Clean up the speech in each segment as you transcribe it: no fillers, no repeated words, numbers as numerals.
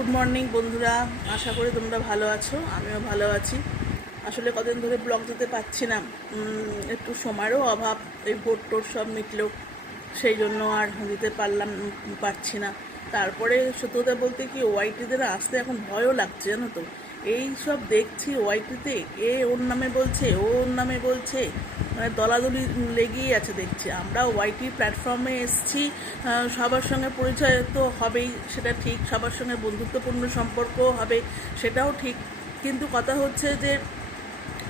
Good morning বন্ধুরা, আশা করি তোমরা ভালো আছো। আমিও ভালো আছি। আসলে কদিন ধরে ব্লগ দিতে পারছি না, একটু সময়েরও অভাব। এই ভোট টোট সব মিটলো, সেই জন্য আর দিতে পারছি না। তারপরে সত্যি কথা বলতে কি, ওয়াইটিদের আসতে এখন ভয়ও লাগছে, জানো তো। এই সব দেখছি ওয়াইটিতে, এ ওর নামে বলছে, ও ওর নামে বলছে, মানে দলাদলি লেগেই আছে দেখছি। আমরা ওয়াইটি প্ল্যাটফর্মে এসছি, সবার সঙ্গে পরিচয় তো হবেই, সেটা ঠিক। সবার সঙ্গে বন্ধুত্বপূর্ণ সম্পর্কও হবে, সেটাও ঠিক। কিন্তু কথা হচ্ছে যে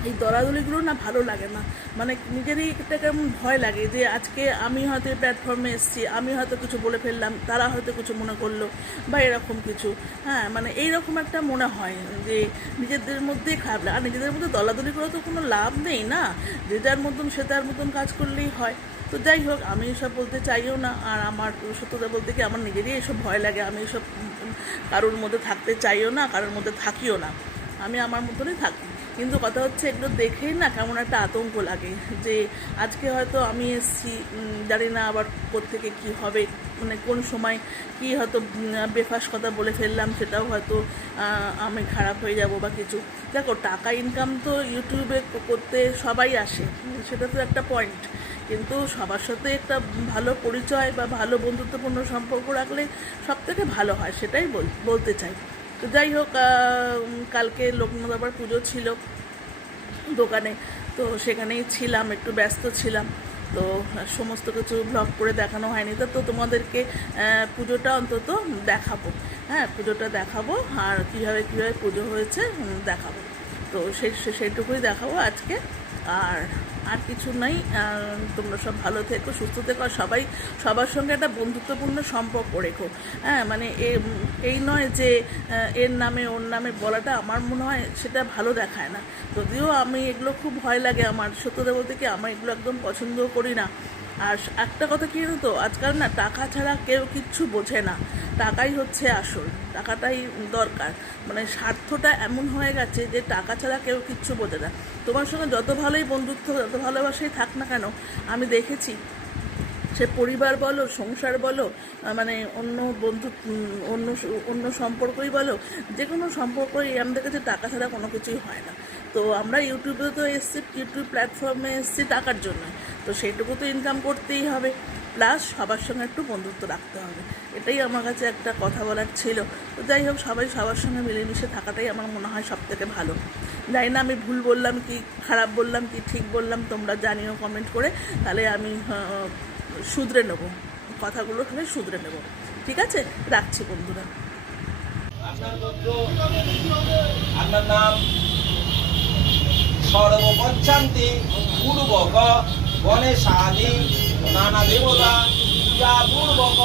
এই দলাদলিগুলো না ভালো লাগে না। মানে নিজেরই একটা কেমন ভয় লাগে যে আজকে আমি হয়তো এই প্ল্যাটফর্মে এসেছি, আমি হয়তো কিছু বলে ফেললাম, তারা হয়তো কিছু মনে করলো বা এরকম কিছু। হ্যাঁ, মানে এইরকম একটা মনে হয় যে নিজেদের মধ্যেই খারাপ লাগে। আর নিজেদের মধ্যে দলাদলি করে তো কোনো লাভ নেই না, যে যার মতন সে তার মতন কাজ করলেই হয়। তো যাই হোক, আমি এসব বলতে চাইও না। আর আমার সত্যতা বলতে কি, আমার নিজেরই এসব ভয় লাগে। আমি এসব কারোর মধ্যে থাকতে চাইও না, কারোর মধ্যে থাকিও না। আমি আমার মতনই থাকি। কিন্তু কথা হচ্ছে, এগুলো দেখেই না কেমন একটা আতঙ্ক লাগে যে আজকে হয়তো আমি এসছি, জানি না আবার কোত্থেকে কী হবে, মানে কোন সময় কি হয়তো বেফাস কথা বলে ফেললাম, সেটাও হয়তো আমি খারাপ হয়ে যাব বা কিছু। দেখো, টাকা ইনকাম তো ইউটিউবে করতে সবাই আসে, সেটা তো একটা পয়েন্ট। কিন্তু সবার সাথে একটা ভালো পরিচয় বা ভালো বন্ধুত্বপূর্ণ সম্পর্ক রাখলে সব থেকে ভালো হয়, সেটাই বলতে চাই। তো যাই হোক, কালকে লোকনাথ বাবার পুজো ছিল দোকানে, তো সেখানেই ছিলাম, একটু ব্যস্ত ছিলাম। তো সমস্ত কিছু ব্লগ করে দেখানো হয়নি। তো তোমাদেরকে পুজোটা অন্তত দেখাবো। হ্যাঁ, পুজোটা দেখাবো, আর কীভাবে কীভাবে পুজো হয়েছে দেখাবো। তো সেইটুকুই দেখাবো আজকে। আর আর কিছু নাই। তোমরা সব ভালো থেকো, সুস্থ থেকো, আর সবার সঙ্গে একটা বন্ধুত্বপূর্ণ সম্পর্ক রেখো। হ্যাঁ, মানে এই নয় যে এর নামে ওর নামে বলাটা, আমার মনে হয় সেটা ভালো দেখায় না। যদিও আমি এগুলো খুব ভয় লাগে আমার, সত্যতা বলতে কি, আমার এগুলো একদম পছন্দও করি না। আর একটা কথা কি জানো তো, আজকাল না টাকা ছাড়া কেউ কিচ্ছু বোঝে না। টাকাই হচ্ছে আসল, টাকাটাই দরকার। মানে স্বার্থটা এমন হয়ে গেছে যে টাকা ছাড়া কেউ কিচ্ছু বোঝে না। তোমার সঙ্গে যত ভালোই বন্ধুত্ব, যত ভালোবাসাই থাক না কেন, আমি দেখেছি সে পরিবার বলো, সংসার বলো, মানে অন্য বন্ধু, অন্য অন্য সম্পর্কই বলো, যে কোনো সম্পর্কই আমাদের কাছে টাকা ছাড়া কোনো কিছুই হয় না। তো আমরা ইউটিউবে তো এসছি, ইউটিউব প্ল্যাটফর্মে এসছি টাকার জন্য। তো সেইটুকু তো ইনকাম করতেই হবে, প্লাস সবার সঙ্গে একটু বন্ধুত্ব রাখতে হবে। এটাই আমার কাছে একটা কথা বলার ছিল। তো যাই হোক, সবার সঙ্গে মিলেমিশে থাকাটাই আমার মনে হয় সব থেকে ভালো। জানি না আমি ভুল বললাম কি খারাপ বললাম কি ঠিক বললাম, তোমরা জানিও কমেন্ট করে, তাহলে আমি শুধরে নেব, কথাগুলো তাহলে শুধরে নেব। ঠিক আছে, রাখছি বন্ধুরা। আপনার নাম সর্বপঞ্চান্তি পূর্বক গণেশাদি নানা দেবতা পূজা পূর্বক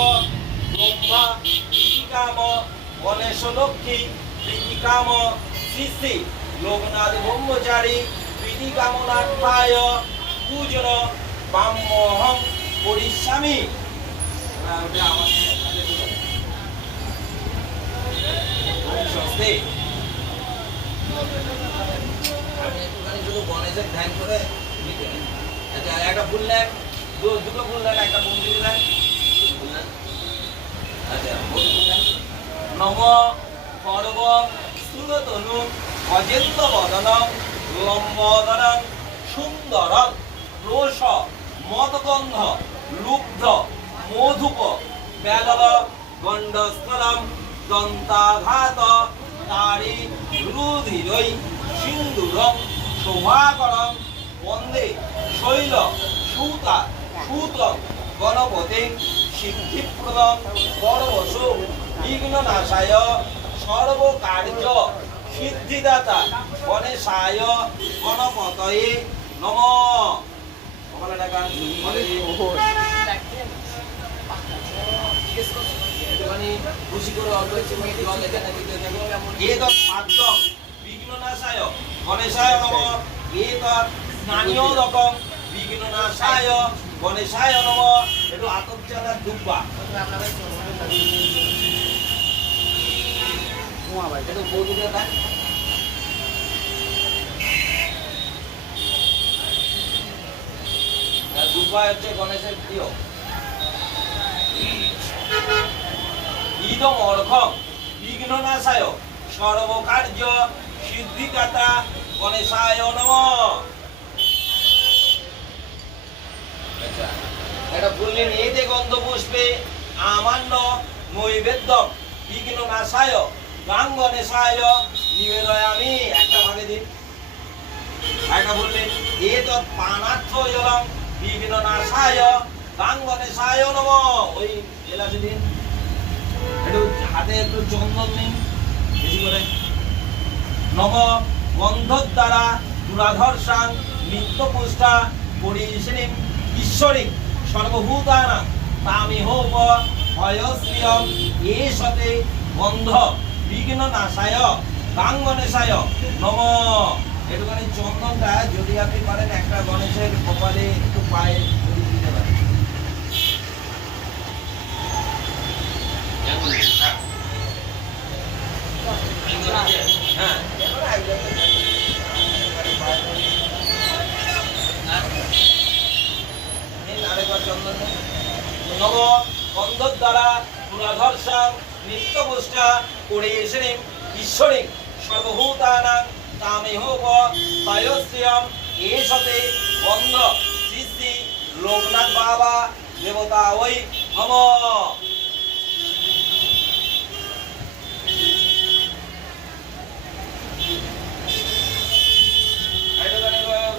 ব্রহ্মা প্রীতিকাম গণেশ লক্ষ্মী প্রীতিকাম শ্রী শ্রী লোকনাথ ব্রহ্মচারী প্রীতিকামনার্থায় পূজন ব্রাহ্মহং করিষ্যামি। শুধু গণেশের ধ্যান করে একটা বললেন, দুটো বললেন, একটা বন্ধু দিলেন। আচ্ছা, নম পর্ব স্থূলতনু অজেন্দ্র বদনং লম্বদনং সুন্দরং রোষ মদগন্ধ লুব্ধ মধুপ বেদব গণ্ডস্থলম দন্তাঘাত তারি রুধিরৈ সিন্দুরং শোভাকরং বন্দে শৈল সুতা সূত্রং গণপতি সিদ্ধিপ্রদং পরমসু বিঘ্ননাশায় সর্বকার্য সিদ্ধিদাতা গণেশায় গণপতয়ে নমঃ। খুশি করে বিঘ্ননাশায় গণেশায় নমঃ। এতৎ স্নানীয়দকং বিঘ্ননাশায় গণেশায় নমঃ। একটু আতপচালা দুব্বা একটু বৌদিকে দেন। দুব্বা হচ্ছে গণেশের প্রিয়। ইদম অর্ঘ বিঘ্ননাশায় সর্বকার্য সিদ্ধিদাতা গণেশায় নমঃ। আচ্ছা, এটা বললেন এতে গন্ধ পুষ্পে আমান্য নৈবেদ্যম বিঘ্ননাশায় গাং গণেশায় নিবেদয়ামি। একটা ভাগে দিন। একটা বললেন এ তৎ পানার্থ জলম বিঘ্ননাশায় গাং গণেশায় নমঃ। ওই এলাচি দিন। একটু হাতে একটু চন্দন নিন বেশি করে। নম গন্ধর দ্বারা দুরাধর্ষাং নিত্য পুষ্টা পরিশিনীম ঈশ্বরী সর্বভূতানাং তামিহোপ ভয়শ্রিয়ম এষতে গন্ধ বিঘ্ন নাশায় গাং গণেশায় নম। একটুখানি চন্দনটা যদি আপনি পারেন একটা গণেশের কপালে একটু পায়ে ছড়িয়ে দিতে পারেন। হ্যাঁ, নব গন্ধর দ্বারা পুরাধর্ষাং নিত্যপুষ্টা পরিশিনীম ঈশ্বরী সর্বভূতানাং তামেহোপ ভয়শ্রিয়ম এষতে গন্ধ শ্রী শ্রী লোকনাথ বাবা দেবতা ওই নম।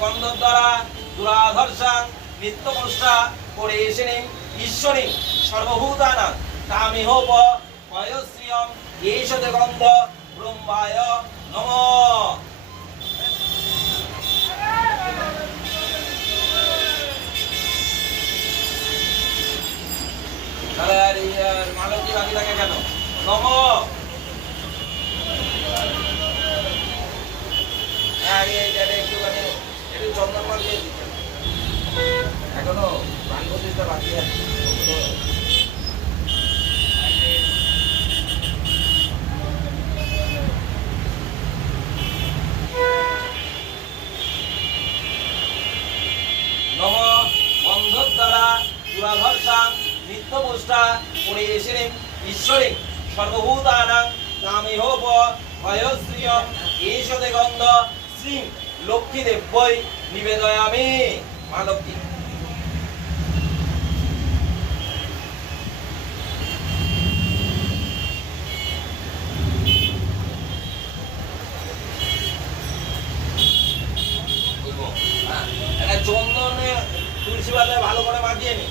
গন্ধর দ্বারা দুরাধর্ষাং নিত্যপুষ্টা পরিশিনীম ঈশ্বরী সর্বভূতানাং তামিহোপ ভয়শ্রিয়ম এষতে গন্ধ ব্রহ্মায় নমঃ। তাহলে আর এই মালতী বাকি থাকে কেন? নমঃ। একটুখানি একটু চন্দন মাল দিয়ে দিতে এখনো প্রাণ প্রতিষ্ঠা বাকি আছে। নম গন্ধর দ্বারা দুরাধর্ষাং নিত্যপুষ্টা পরিশিনীম ঈশ্বরী সর্বভূতানাং তামিহোপ ভয়শ্রিয়ম এষতে গন্ধ শ্রী লক্ষ্মী দেব্যই নিবেদয়ামি। মা লক্ষ্মী চন্দনে তুলসী পাতায় ভালো করে মাখিয়ে নি।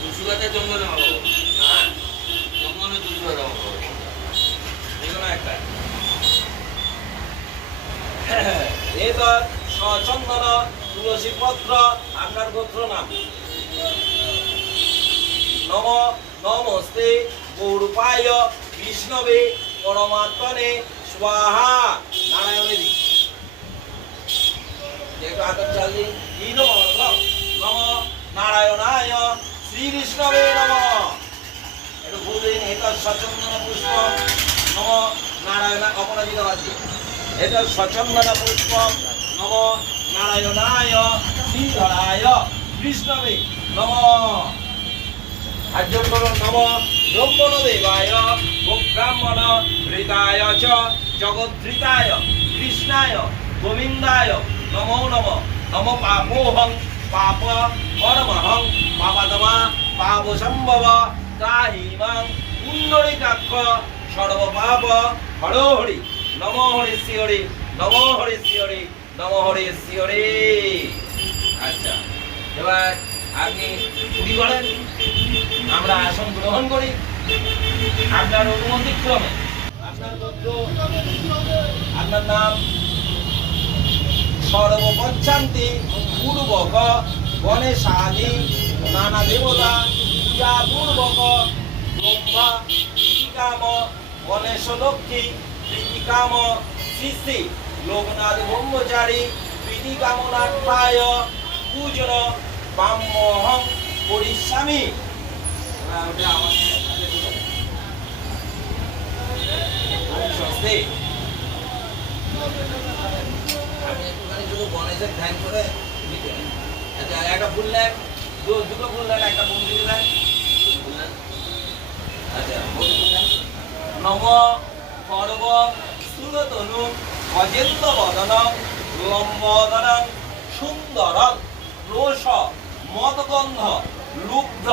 তুলসী পাতায় চন্দনে মাখাবো, হ্যাঁ চন্দনে তুলসী পাতা মাখাবো, যেকোনো একটা। এবার সচন্দন তুলসী পত্র আপনার গোত্র নাম। নম নমস্তে গৌরূপায় বিষ্ণবে পরমাত্মনে স্বাহা। নারায়ণে দিই একটু হাতের চাল দিন। নম নারায়ণায় শ্রী বিষ্ণবে নম। একটু বলবেন এটা সচন্দন পুষ্প নম নারায়ণ। অপরাজিত আছে এটা সচন্দন পুষ্প নম নারায়ণায় শ্রীধরায় বিষ্ণবে নম। আর্জন করুন। নম ব্রহ্মণ দেবায় গোব্রাহ্মণ হৃদায় চ জগদ্ধৃতায় কৃষ্ণায় গোবিন্দায় নমো নম। নম পাপোহং পাপ পরমহং পাপাদমা পাপসম্ভব ত্রাহিমাং পুণ্ডরীকাক্ষ সর্বপাপ হরি নম হরি শ্রী হরি নম হরি শ্রী হরি নম হরি শ্রী হরি। আচ্ছা, এবার আপনি পুরি করেন, আমরা আসন গ্রহণ করি আপনার অনুমতি ক্রমে। আপনার গোত্র, আপনার নাম সর্বপচ্ছান্তি পূর্বক গণেশাদি নানা দেবতা পূজা পূর্বক ব্রহ্মা প্রীতিকাম গণেশ লক্ষ্মী প্রীতিকাম শ্রী শ্রী লোকনাথ ব্রহ্মচারী প্রীতিকামনার্থায় পূজন ব্রাহ্মহং পরিস্বামী। আপনি একটুখানি শুধু গণেশের ধ্যান করে একটা বললেন দুটো ফুল দেন, একটা বন্ধুকে দেন। বললেন আচ্ছা বললেন নম সর্ব সুরতনু অজেন্দ্র বদনং লম্বদনং সুন্দরং রোষ মদগন্ধ লুব্ধ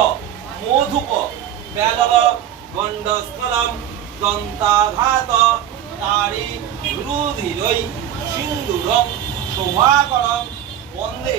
মধুপ বেলব গণ্ডস্থলম দন্তাঘাত তারি রুধিরৈ সিন্দুরং শোভাকরং বন্দে